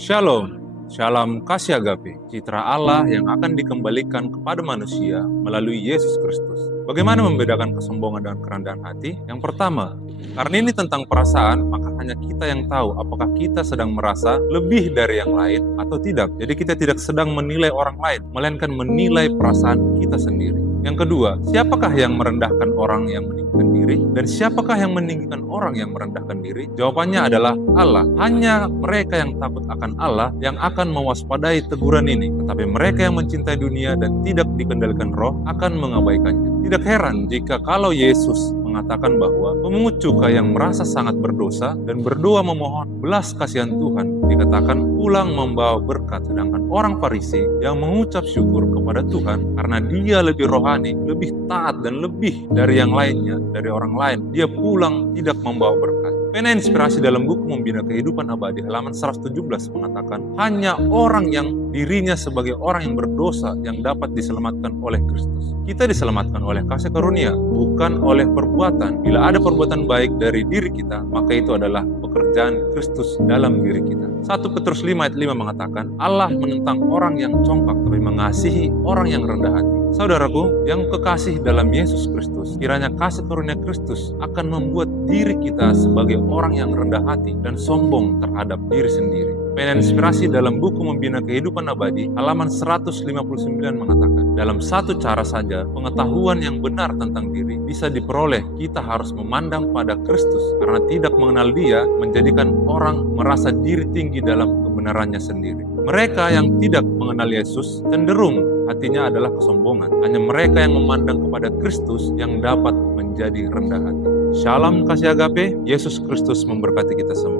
Shalom, shalom kasih agape, citra Allah yang akan dikembalikan kepada manusia melalui Yesus Kristus. Bagaimana membedakan kesombongan dan kerendahan hati? Yang pertama, karena ini tentang perasaan, maka hanya kita yang tahu apakah kita sedang merasa lebih dari yang lain atau tidak. Jadi kita tidak sedang menilai orang lain, melainkan menilai perasaan kita sendiri. Yang kedua, siapakah yang merendahkan orang yang meninggikan diri? Dan siapakah yang meninggikan orang yang merendahkan diri? Jawabannya adalah Allah. Hanya mereka yang takut akan Allah yang akan mewaspadai teguran ini. Tetapi mereka yang mencintai dunia dan tidak dikendalikan roh akan mengabaikannya. Tidak heran jika kalau Yesus mengatakan bahwa pemungut cukai yang merasa sangat berdosa dan berdoa memohon belas kasihan Tuhan dikatakan pulang membawa berkat, sedangkan orang Farisi yang mengucap syukur kepada Tuhan karena dia lebih rohani, lebih taat dan lebih dari yang lainnya, dari orang lain, dia pulang tidak membawa berkat. Pena Inspirasi dalam buku Membina Kehidupan Abadi halaman 117 mengatakan hanya orang yang dirinya sebagai orang yang berdosa yang dapat diselamatkan oleh Kristus. Kita diselamatkan oleh kasih karunia, bukan oleh perbuatan. Bila ada perbuatan baik dari diri kita, maka itu adalah pekerjaan Kristus dalam diri kita. 1 Petrus 5 ayat 5 mengatakan Allah menentang orang yang congkak tapi mengasihi orang yang rendah hati. Saudaraku yang kekasih dalam Yesus Kristus, kiranya kasih karunia Kristus akan membuat diri kita sebagai orang yang rendah hati dan sombong terhadap diri sendiri. Pena Inspirasi dalam buku Membina Kehidupan Abadi halaman 159 mengatakan, dalam satu cara saja pengetahuan yang benar tentang diri bisa diperoleh. Kita harus memandang pada Kristus karena tidak mengenal Dia menjadikan orang merasa diri tinggi dalam kebenarannya sendiri. Mereka yang tidak mengenal Yesus cenderung hatinya adalah kesombongan. Hanya mereka yang memandang kepada Kristus yang dapat menjadi rendah hati. Shalom kasih agape, Yesus Kristus memberkati kita semua.